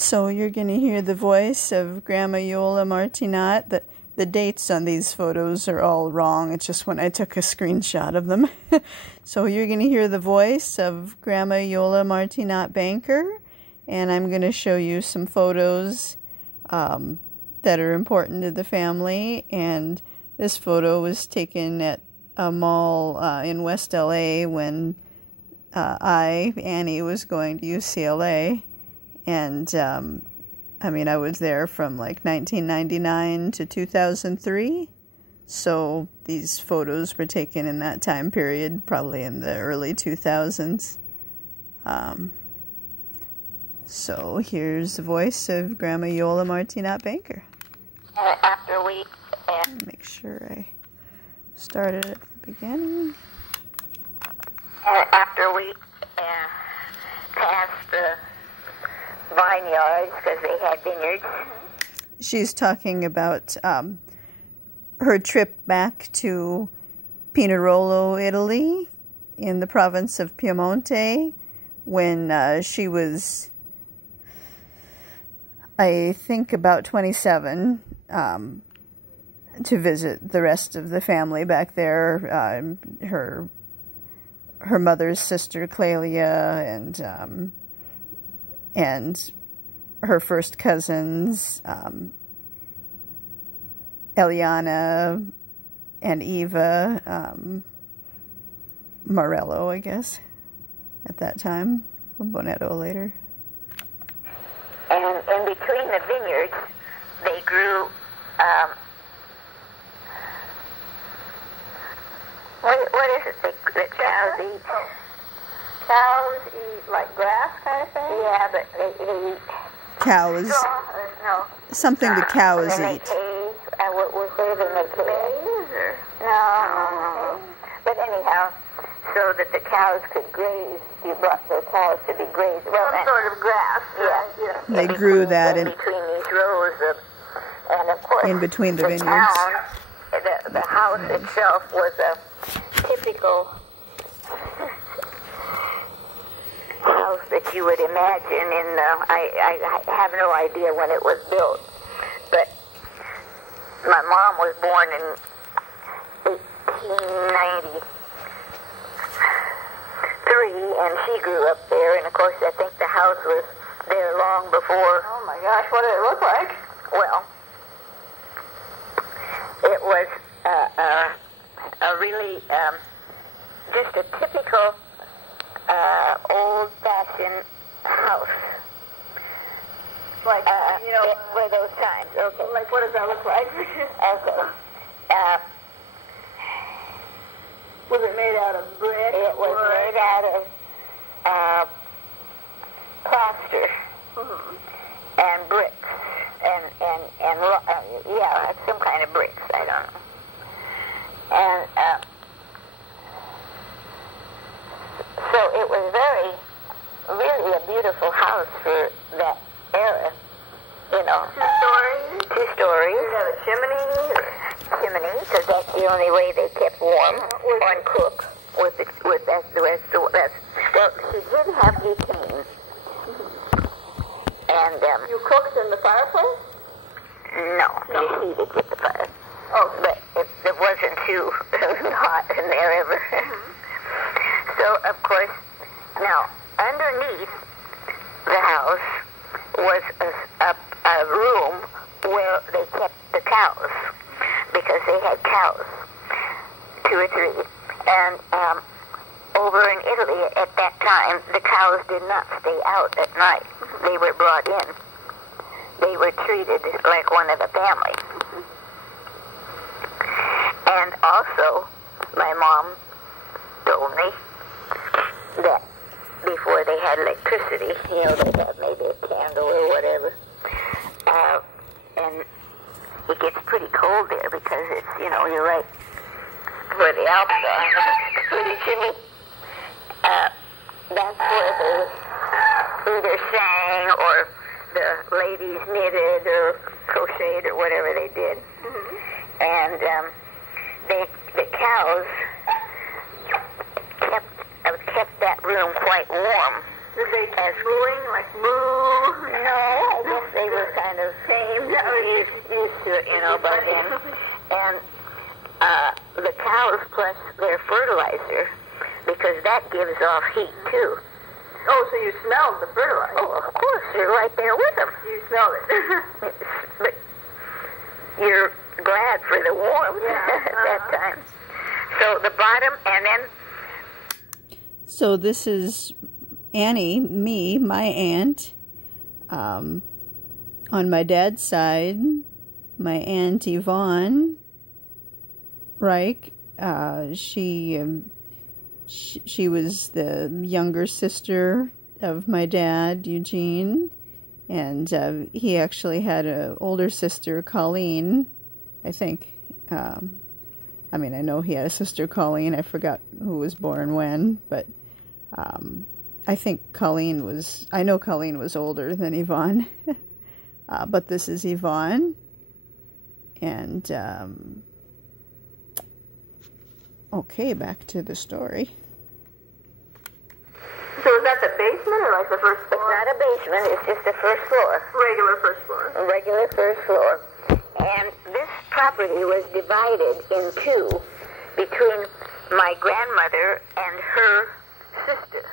So you're going to hear the voice of Grandma Iole Martinat. The dates on these photos are all wrong. It's just when I took a screenshot of them. So you're going to hear the voice of Grandma Iole Martinat Banker. And I'm going to show you some photos that are important to the family. And this photo was taken at a mall in West LA when Annie, was going to UCLA. And, I was there from like 1999 to 2003. So these photos were taken in that time period, probably in the early 2000s. So here's the voice of Grandma Iole Martinat Banker. After we... Make sure I started at the beginning. After we passed the vineyards, because they had vineyards. She's talking about her trip back to Pinerolo, Italy, in the province of Piemonte, when she was, I think, about 27, to visit the rest of the family back there. Her mother's sister Clelia and her first cousins, Eliana and Eva Morello, I guess, at that time, or Bonetto later. And in between the vineyards, they grew, what is it that cows eat? Cows eat like grass kind of thing? Yeah, but they eat... Cows. No. Something the cows and eat. Where do they make hay? Maize or? No. But anyhow, so that the cows could graze, you brought their cows to be grazed. Well, some sort of grass. Yeah. They grew that in between these rows of, and of course, in between the vineyards. Town, the house itself was a typical house that you would imagine in, I have no idea when it was built, but my mom was born in 1893, and she grew up there, and of course I think the house was there long before. Oh my gosh, what did it look like? Well, it was a really, just a typical old-fashioned house. Like, for those times, okay. Like, what does that look like? Okay. Was it made out of brick? It was made out of plaster and bricks and some kind of bricks, I don't know. And so it was really a beautiful house for that era, you know. 2 stories? 2 stories. Did it have a chimney? Chimney, because that's the only way they kept warm and cook with that. Well, she did have butane. And You cooked in the fireplace? no, you heated with the fire. Oh, But it wasn't too hot in there ever. So, of course, now, underneath the house was a room where they kept the cows, because they had cows, 2 or 3. And over in Italy at that time, the cows did not stay out at night. They were brought in. They were treated like one of the family. And also, my mom told me that before they had electricity, they had maybe a candle or whatever. And it gets pretty cold there because it's, you're right where the Alps are. It's pretty chilly. That's where they either sang or the ladies knitted or crocheted or whatever they did. And the cows kept that room quite warm. Did they keep mooing, like moo? No, I guess they were kind of used to it, by then. And the cows plus their fertilizer, because that gives off heat too. Oh, so you smelled the fertilizer? Oh, of course, you're right there with them. You smelled it. But you're glad for the warmth at that time. So the bottom, and then... So this is Annie, me, my aunt. On my dad's side, my aunt Yvonne Reich. She was the younger sister of my dad, Eugene, and he actually had an older sister, Colleen, I think. I know he had a sister, Colleen. I forgot who was born when, but I think Colleen was older than Yvonne. But this is Yvonne, and okay, back to the story. So is that the basement or like the first floor? It's not a basement, it's just the first floor. Regular first floor. A regular first floor. And this property was divided in two between my grandmother and her sister.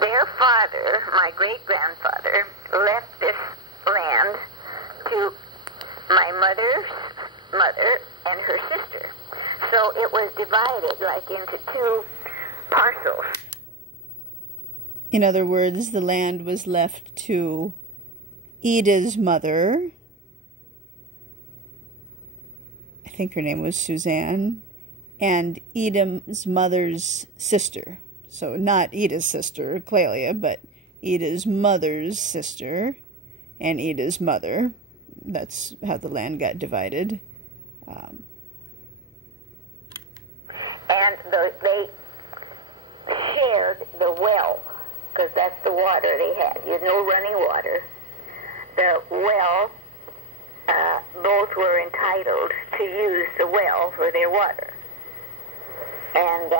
Their father, my great-grandfather, left this land to my mother's mother and her sister. So it was divided like into two parcels. In other words, the land was left to Ida's mother. I think her name was Suzanne. And Ida's mother's sister. So not Ida's sister, Clelia, but Ida's mother's sister and Ida's mother. That's how the land got divided. And they shared the well, because that's the water they had. You had no running water. The well, both were entitled to use the well for their water. And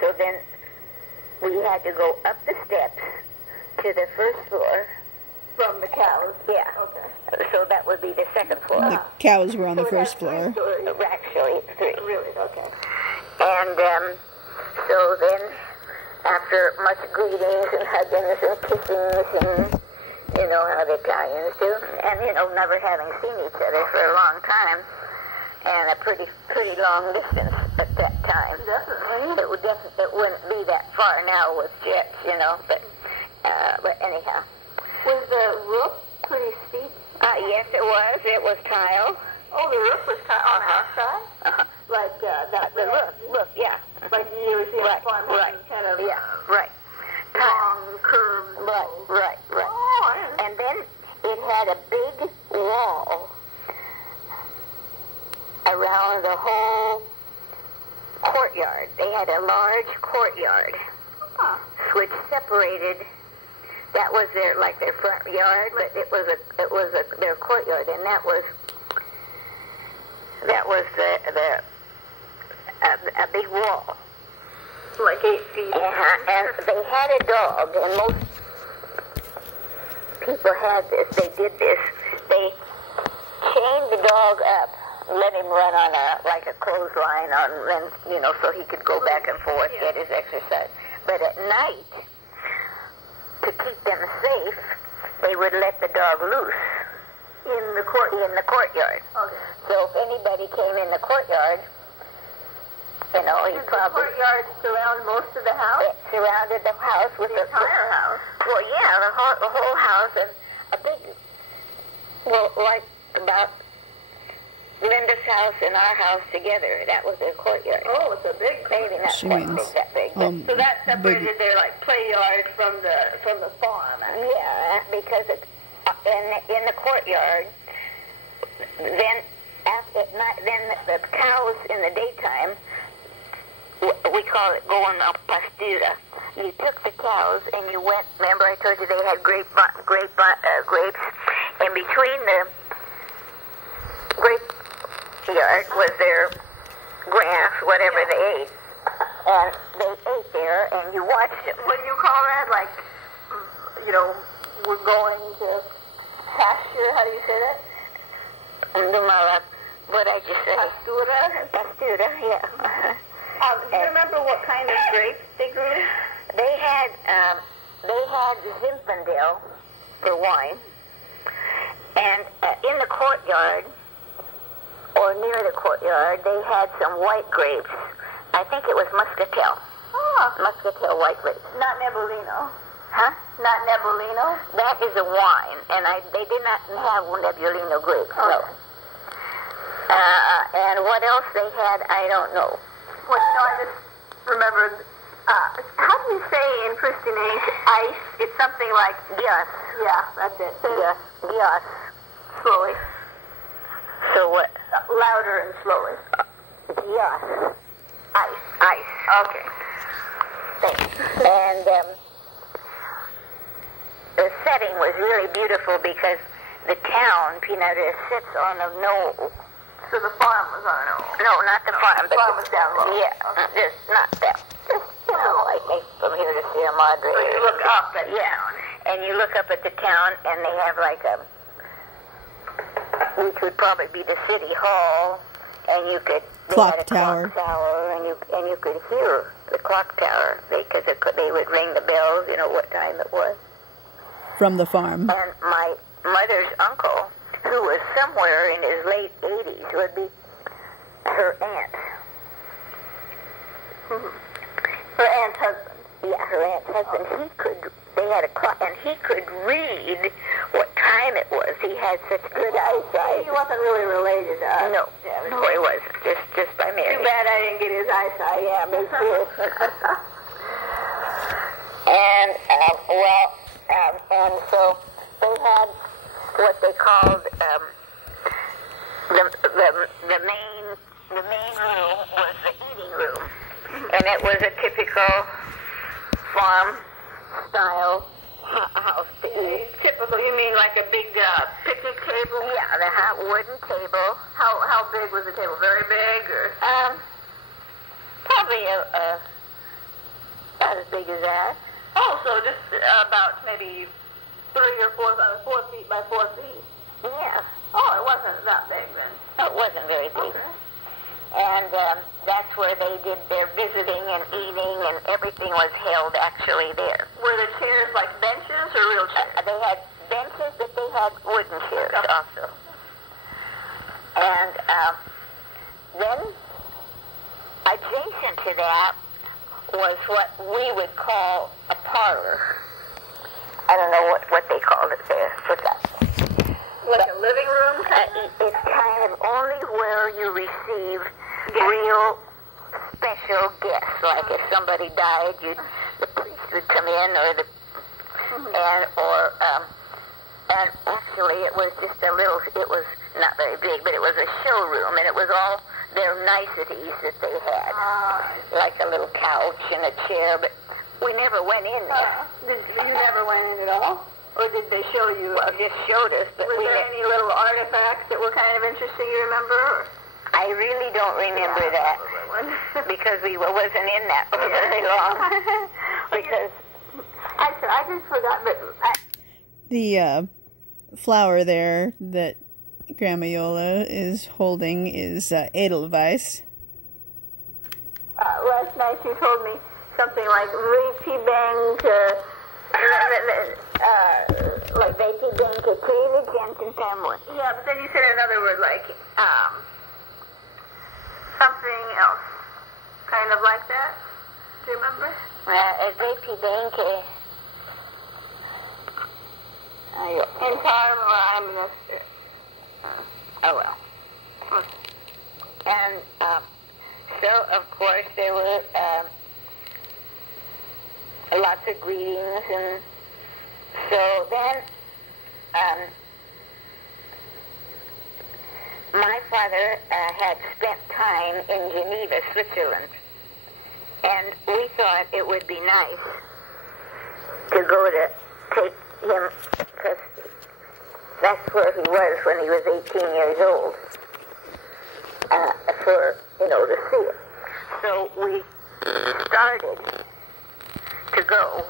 so then we had to go up the steps to the first floor. From the cows? Yeah. Okay. So that would be the second floor. The cows were on the first floor. Actually, three. Really? Okay. And so then, after much greetings and huggings and kissings and, how the Italians do, and, never having seen each other for a long time, and a pretty long distance at that time. Definitely. It wouldn't be that far now with jets, but anyhow. Was the roof pretty steep? Yes, it was. It was tile. Oh, the roof was on the outside? Uh-huh. Like that? The roof, yeah. Like you usually see on farm houses, kind of right. long curved. Right. Oh, And then it had a big wall around the whole courtyard. They had a large courtyard, which separated. That was their front yard, but it was their courtyard, and that was a big wall, like 8 feet. And they had a dog, and most people had this. They did this. They chained the dog up, let him run on a clothesline so he could go back and forth, get his exercise. But at night, to keep them safe, they would let the dog loose in the courtyard. Okay. So if anybody came in the courtyard, he probably... Did the courtyard surround most of the house? It surrounded the house with the entire house? Well, yeah, the whole house, and a big, like about Linda's house and our house together. That was their courtyard. Oh, it's a big courtyard. Maybe not that big. So that separated their play yard from the farm. Actually. Yeah, because in the courtyard, then at night, then the cows in the daytime, we call it going up pastura. You took the cows and you went. Remember, I told you they had grapes. In between the grape yard was their grass, whatever they ate. and they ate there, and you watched them. What do you call that? Like, you know, we're going to pasture. How do you say that? What I just said. Pastura. Pastura, yeah. Do you remember what kind of grapes they grew? They had Zinfandel for wine, and in the courtyard, or near the courtyard, they had some white grapes. I think it was Muscatel. Oh. Muscatel white grapes. Not Nebulino. Huh? Not Nebulino? That is a wine, and they did not have Nebulino grapes, no. And what else they had, I don't know. Well, you know, I just remembered, how do you say in Christianese ice? It's something like... Yes. Yeah, that's it. Yes. Yes. Slowly. So what? Louder and slowly. Yes. Ice. Ice. Okay. Thanks. And the setting was really beautiful because the town, Pinarez, sits on a knoll. So the farm was on an knoll? No, not the farm. The farm was down low. Yeah, just not that. Just, I think from here to Sierra Madre. So you look up at town. And you look up at the town, and they have like which would probably be the city hall, and you could... Clock tower. Clock tower, and you could hear the clock tower, because they would ring the bells, you know, what time it was. From the farm. And my mother's uncle, who was somewhere in his late 80s, would be her aunt. Mm-hmm. Her aunt's husband. Yeah, her aunt's husband. They had a clock, and he could read what time it was. He had such good eyesight. He wasn't really related to us. No, no, he wasn't. Just by marriage. Too bad I didn't get his eyesight. Yeah, me too. And and so they had what they called the main room was the eating room, and it was a typical farm style house to eat. Typical, you mean like a big picnic table? Yeah, the hot wooden table. How big was the table? Very big, or? Probably about as big as that. Oh, so just about maybe 4 feet by 4 feet. Yeah. Oh, it wasn't that big then. No, it wasn't very big. Okay. And that's where they did their visiting and eating, and everything was held actually there. Were the chairs like benches or real chairs? They had benches, but they had wooden chairs also. And then adjacent to that was what we would call a parlor. I don't know what they called it there. Forgot. Like a living room? It's kind of only where you receive real special guests. Like if somebody died, the priest would come in, or and actually it was just a little. It was not very big, but it was a showroom, and it was all their niceties that they had, like a little couch and a chair. But we never went in there. You never went in at all? Or did they show you? Well, just showed us. But were there any little artifacts that were kind of interesting you remember? I really don't remember that because we wasn't in that for very long. Because I just forgot. But the flower there that Grandma Iole is holding is Edelweiss. Last night you told me something like Rieti Bank. Like they did then to Taylor Jensen family. Yeah, but then you said another word like something else, kind of like that. Do you remember? Rieti Bank. In Parma, oh well. And so of course there were lots of greetings, and so then my father had spent time in Geneva, Switzerland, and we thought it would be nice to go to take him, because that's where he was when he was 18 years old, to see it. So we started to go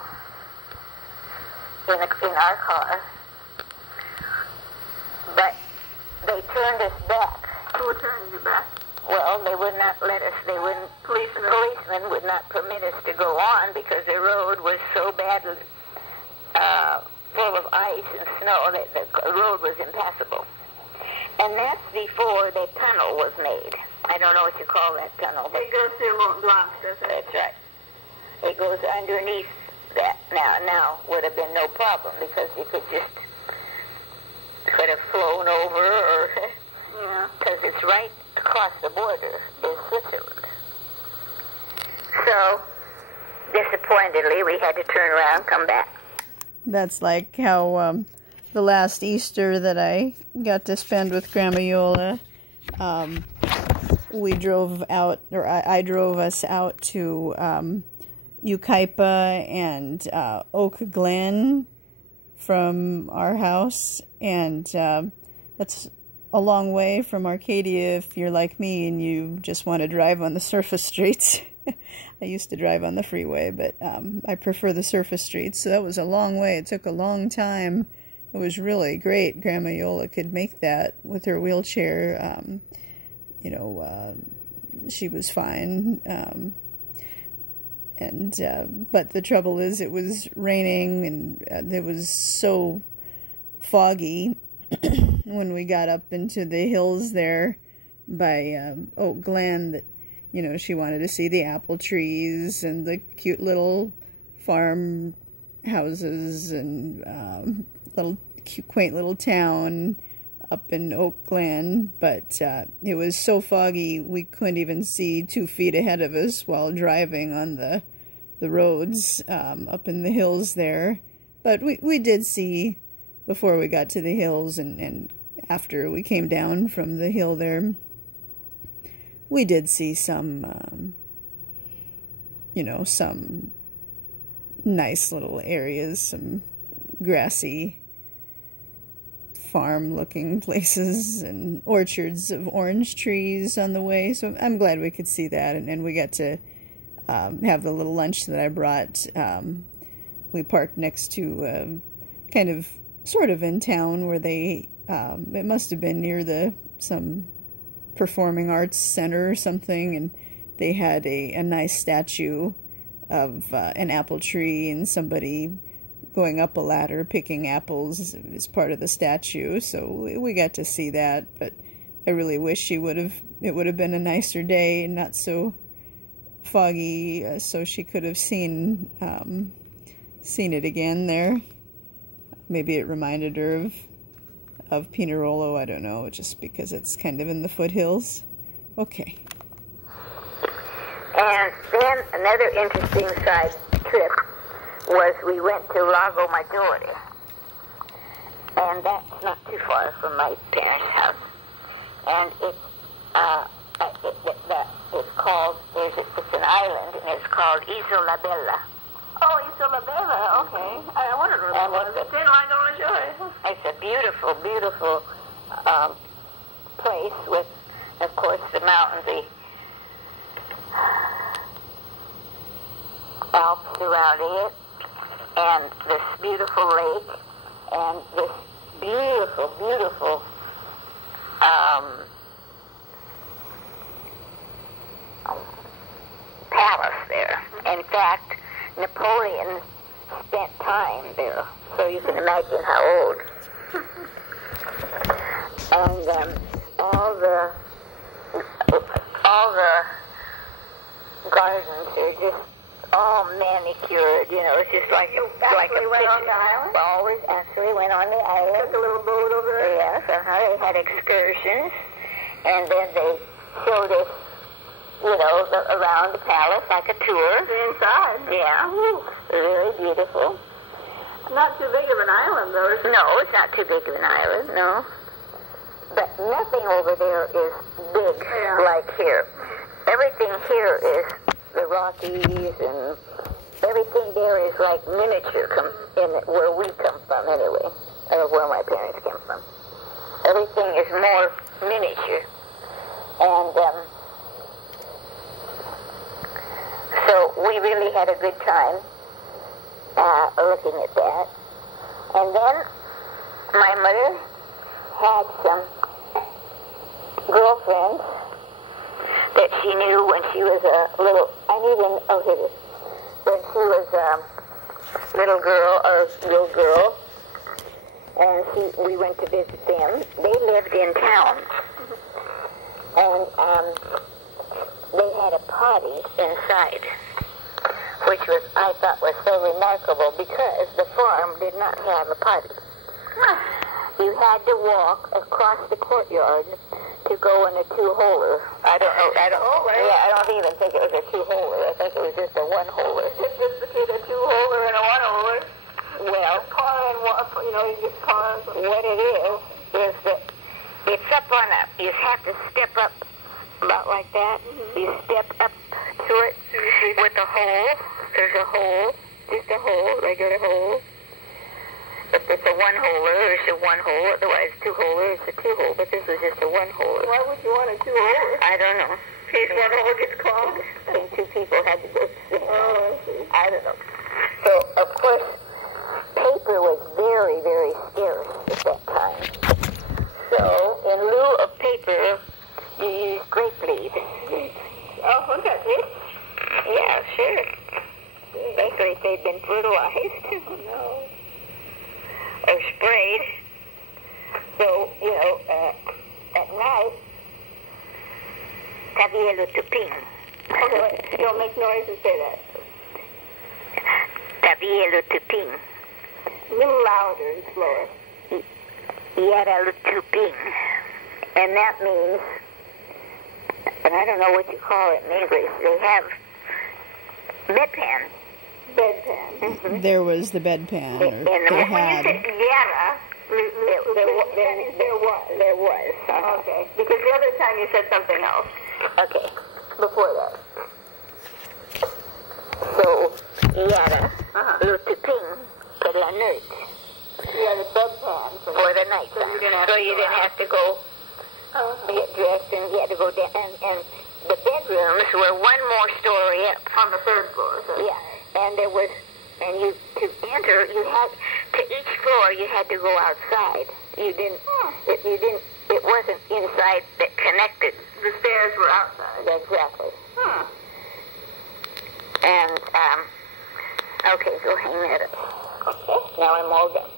in our car, but they turned us back. Who turned you back? Well, they would not let us, policemen would not permit us to go on because the road was so badly full of ice and snow that the road was impassable. And that's before the tunnel was made. I don't know what you call that tunnel. But It goes through Mont Blanc, doesn't it? that's right. It goes underneath that. Now would have been no problem because you could just could have flown over, or because it's right across the border is Switzerland. So disappointedly, we had to turn around and come back. That's like how the last Easter that I got to spend with Grandma Iole, we drove out, or I drove us out to Yucaipa and Oak Glen from our house, and that's a long way from Arcadia if you're like me and you just want to drive on the surface streets. I used to drive on the freeway, but I prefer the surface streets, so that was a long way. It took a long time. It was really great. Grandma Iole could make that with her wheelchair. She was fine. But the trouble is it was raining and it was so foggy when we got up into the hills there by Oak Glen that, she wanted to see the apple trees and the cute little farm houses and quaint little town up in Oak Glen, but it was so foggy we couldn't even see 2 feet ahead of us while driving on the roads up in the hills there. But we did see, before we got to the hills and after we came down from the hill there, we did see some, some nice little areas, some grassy farm-looking places and orchards of orange trees on the way. So I'm glad we could see that, and we got to have the little lunch that I brought. We parked next to sort of in town where they, it must have been near some performing arts center or something, and they had a nice statue of an apple tree and somebody going up a ladder picking apples as part of the statue. So we got to see that, but I really wish it would have been a nicer day and not so foggy, so she could have seen it again there. Maybe it reminded her of Pinerolo, I don't know, just because it's kind of in the foothills. Okay. And then another interesting side trip was we went to Lago Maggiore, and that's not too far from my parents' house. And it's an island, and it's called Isola Bella. Oh, Isola Bella, okay. I wondered where that was. It's in Lago Maggiore. It's a beautiful, beautiful place with, of course, the mountains, the Alps surrounding it, and this beautiful lake, and this beautiful, beautiful palace there. In fact, Napoleon spent time there, so you can imagine how old. And all the gardens are just all manicured, it's just like You a actually went on the island? Always actually went on the island. Took a little boat over there? Yes, they had excursions, and then they showed us, around the palace like a tour. Inside? Yeah, very beautiful. Not too big of an island, though, is it? No, it's not too big of an island, no. But nothing over there is big like here. Everything here is the Rockies, and everything there is like miniature where we come from anyway, or where my parents came from. Everything is more miniature. And so we really had a good time looking at that. And then my mother had some girlfriends that she knew when she was a little, here it is. When she was a little girl, and we went to visit them. They lived in town, and they had a party inside, which I thought was so remarkable because the farm did not have a party. You had to walk across the courtyard to go in a two-holer. I don't even think it was a two-holer. I think it was just a one-holer. Just between a two-holer and a one-holer. Well, Car and you get cars. what it is that it's up on you have to step up about like that. Mm-hmm. You step up to it with a hole. There's a hole, just a hole, regular hole. If it's a one-holer, it's a one-hole. Otherwise, two-holer, it's a two-hole. But this is just a one-holer. Why would you want a two-holer? I don't know. In case one hole gets clogged? I think two people had to go sit. Oh, I see. I don't know. So, of course, paper was very, very scarce at that time. So, in lieu of paper, you used grape lead. Oh, okay. Yeah, sure. Especially if they'd been fertilized. Oh, no. Or sprayed. So, at night, había lo tuping. Okay, wait. Don't make noise and say that. Había lo tuping. A little louder and slower. Yara lo tuping. And that means, and I don't know what you call it in English, they have bedpan. Bedpan. Mm-hmm. There was the bedpan. Or And they when you had. said Yara, there was. Okay. Because the other time you said something else. Okay. Before that. So, Yara, lo tuping for la noche. Yeah, the bedpan. For the night. So you didn't have to go get dressed, and you had to go down. And the bedrooms were one more story up. On the third floor. So. Yeah. And there was, to enter, you had, to each floor you had to go outside. You didn't, it wasn't inside that connected. The stairs were outside. Exactly. Huh. And, okay, so hang that up. Okay. Now I'm all done.